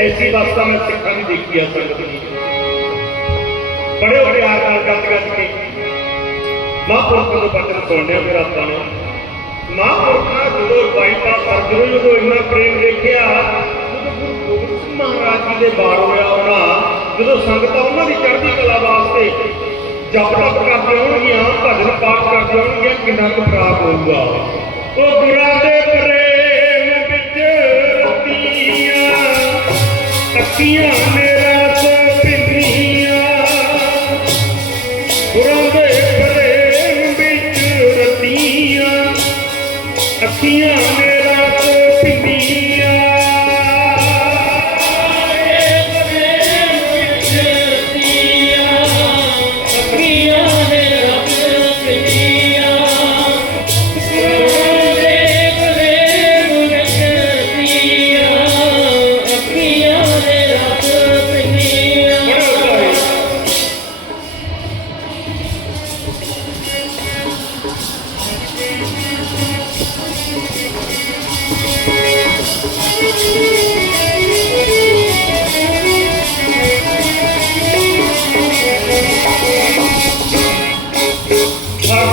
ਐਸੀ ਅਵਸਥਾ ਮੈਂ ਸਿੱਖਾਂ ਦੀ ਦੇਖੀ ਆ ਸੰਗਤ ਦੀ। ਬੜੇ ਪਿਆਰ ਨਾਲ ਗੱਜ ਗੱਜ ਕੇ। ਮਹਾਂਪੁਰਖਾਂ ਦੇ ਬਚਨ ਸੁਣਿਆ ਮੇਰਾ ਆਪਾਂ ਨੇ ਮਹਾਂਪੁਰਖਾਂ ਜਦੋਂ ਬਾਈਪਾਸ ਅਰਜੁਨ ਜਦੋਂ ਇੰਨਾ ਪ੍ਰੇਮ ਦੇਖਿਆ, ਜਦੋਂ ਗੁਰੂ ਗੋਬਿੰਦ ਸਿੰਘ ਮਹਾਰਾਜ ਜੀ ਦੇ ਬਾਰ ਹੋਇਆ ਉਹਨਾਂ, ਜਦੋਂ ਸੰਗਤਾਂ ਉਹਨਾਂ ਦੀ ਚੜ੍ਹਦੀ ਕਲਾ ਵਾਸਤੇ ਜਪ ਤਪ ਕਰਦੇ ਹੋਣਗੀਆਂ, ਭਜਨ ਪਾਠ ਕਰਦੇ ਹੋਣਗੀਆਂ, ਕਿੰਨਾ ਕੁ ਪ੍ਰਾਪ ਹੋਊਗਾ। ਉਹ ਗੁਰਾਂ ਅੱਖੀਆਂ ਮੇਰਾ ਤਾਂ ਪਿੰਨੀਆਂ। ਰੋਂਦੇ ਪ੍ਰੇਮ ਵਿੱਚ ਰਤੀਆਂ। ਅੱਖੀਆਂ ਮੇਰਾ ਤਾਂ ਪਿੰਨੀਆਂ। you.